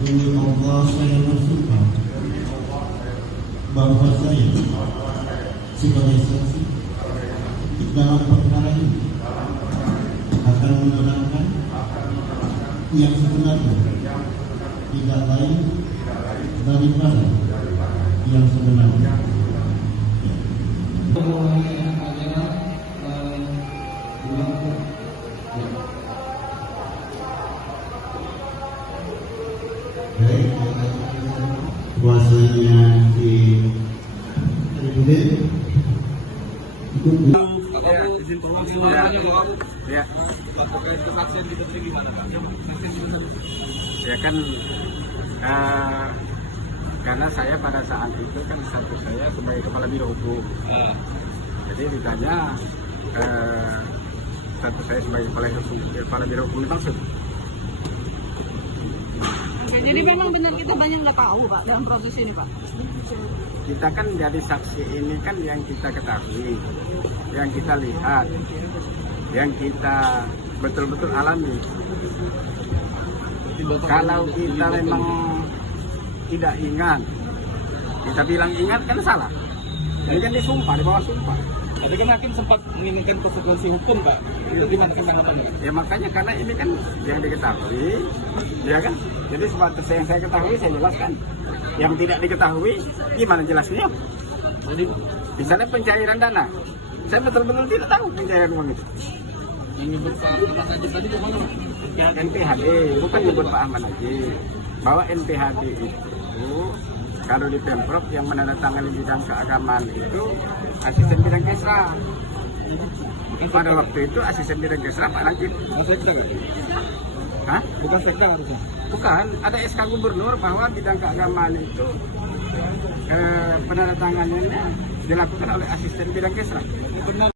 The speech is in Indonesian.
Demi Allah saya bersumpah bahwa saya sebagai saksi dalam perkara ini akan menerangkan yang sebenarnya, tidak lain daripada yang sebenarnya. Kuasanya di Republik itu ya kan karena saya pada saat itu kan status saya sebagai kepala biro hukum, jadi ditanya status saya sebagai kepala biro hukum dimaksud. Oke, jadi memang benar kita banyak nggak tahu Pak dalam proses ini Pak. Kita kan jadi saksi ini kan yang kita ketahui, yang kita lihat, yang kita betul-betul alami. Kalau kita memang tidak ingat, kita bilang ingat kan salah. Jadi kan disumpah, di bawah sumpah. Tapi kan hakim sempat menginginkan konsekuensi hukum Pak. Itu gimana tanggapannya? Ya makanya karena ini kan yang diketahui, ya kan. Jadi sebatas yang saya ketahui saya jelaskan. Yang tidak diketahui gimana jelasnya? Jadi misalnya pencairan dana, saya betul-betul tidak tahu pencairan uang itu. yang nyebut Pak Ahmad Najib tadi kemana Pak? Ya NPHD, bukan nyebut Pak Ahmad Najib. Bahwa NPHD itu kalau di Pemprov yang menandatangani bidang keagamaan itu asisten bidang Kesra. Pada waktu itu asisten bidang Kesra Pak Najib. Bukan sekda kan? Hah? Bukan sekda harusnya? Bukan, ada SK Gubernur bahwa bidang keagamaan itu penandatanganannya dilakukan oleh asisten bidang Kesra. Benar.